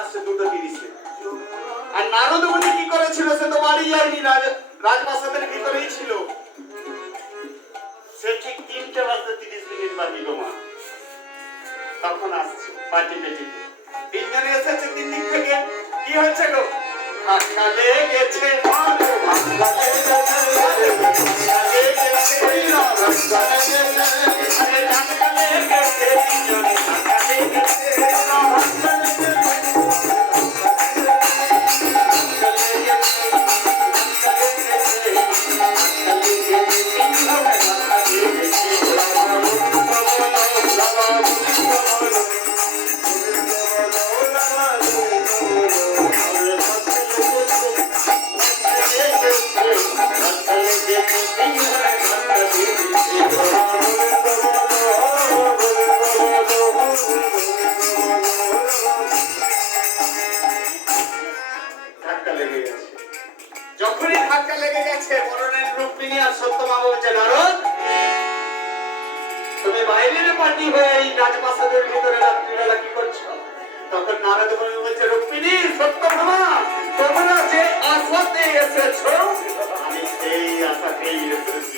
আসছে 2:30-এ। আর নারদ মুনি কি করেছিল সে তো বাড়ি যায়নি, রাজপ্রাসাদের ভিতরেই ছিল। সে ঠিক 3:30 বাকি গো মা, তখন আসছে পার্টি পেটিতে। তিনজনে এসেছে তিন দিক থেকে। কি হয়েছে গো? ধাক্কা লেগেছে, ধাক্কা লেগেছে, ধাক্কা লেগেছে, ধাক্কা লেগেছে, তিনজনে ধাক্কা লেগেছে, যখনই ধাক্কা লেগে গেছে বরণের রুক্মিণী আর সত্যভামা বলছে, নারদ তুমি বাইরের পার্টি হয়ে এই রাজপ্রাসাদের ভিতরে রাত্রিবেলা কি করছো? তখন নারদ মুনি বলছে, রুক্মিণী, সত্যভামা, তোমরা যে আশাতে এসেছো আমি সেই আশাতেই এসেছি।